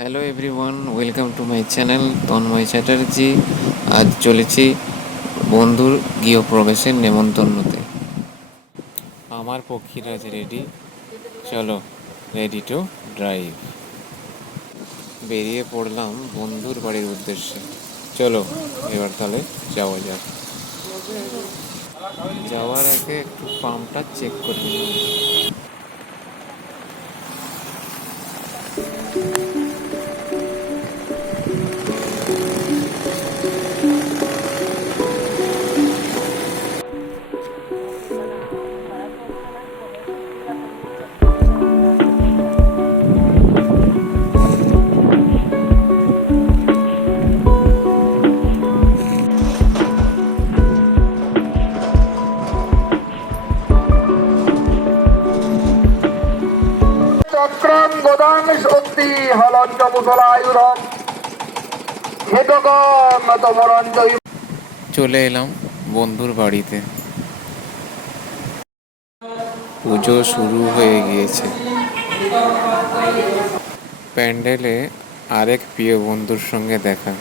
Hello everyone, welcome to my channel Tanmoy Chatterjee. আজ চলেছি বন্ধুর গৃহপ্রবেশের নেমন্তন্নতে। আমার পক্ষীরাজ রেডি, চলো রেডি টু ড্রাইভ। বেরিয়ে পড়লাম বন্ধুর বাড়ির উদ্দেশ্যে। চলো এবার তাহলে যাওয়া যাক। যাওয়ার আগে একটু পাম্পটা চেক করে নিলাম। চক্রং গোদাং শক্তি হলঞ্চ মুসলায়ুধম হেতকম তমরঞ্জয়। চলে এলাম বন্ধুর বাড়িতে। পুজো শুরু হয়ে গিয়েছে। প্যান্ডেলে আরেক প্রিয় বন্ধুর সঙ্গে দেখা।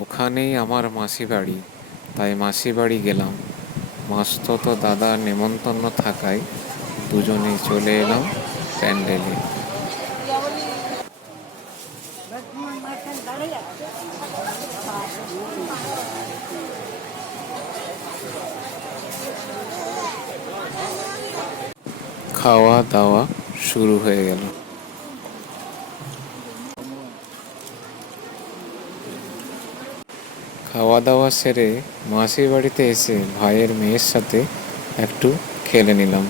ওখানেই আমার মাসি বাড়ি, তাই মাসি বাড়ি গেলাম। মাসতো দাদা নেমন্তন্ন থাকায় দুজনেই চলে এলাম প্যান্ডেলে। খাওয়া দাওয়া শুরু হয়ে গেল। খাওয়া দাওয়া সেরে মাসির বাড়িতে এসে ভাইয়ের মেয়ের সাথে একটু খেলে নিলাম।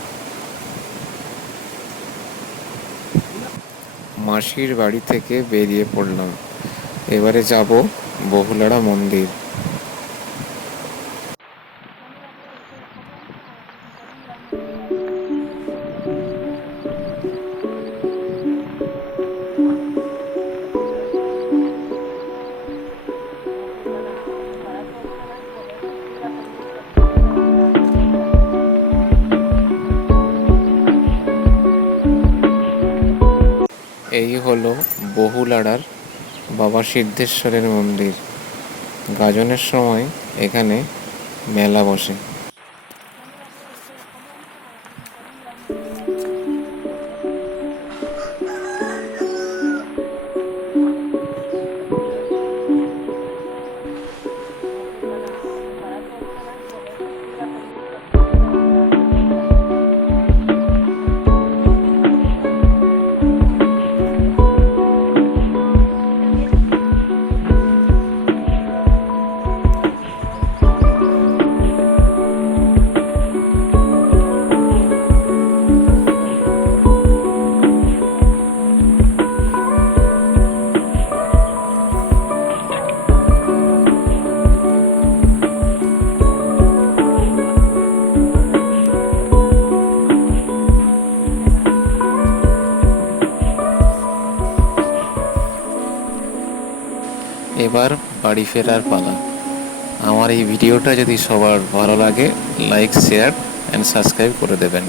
মাসির বাড়ি থেকে বেরিয়ে পড়লাম। এবারে যাব বহুলাড়া মন্দির। এই হলো বহুলাড়ার বাবা সিদ্ধেশ্বরের মন্দির। গাজনের সময় এখানে মেলা বসে। এবার বাড়ি ফেরার পালা। আমার এই ভিডিওটা যদি সবার ভালো লাগে, লাইক, শেয়ার অ্যান্ড সাবস্ক্রাইব করে দেবেন।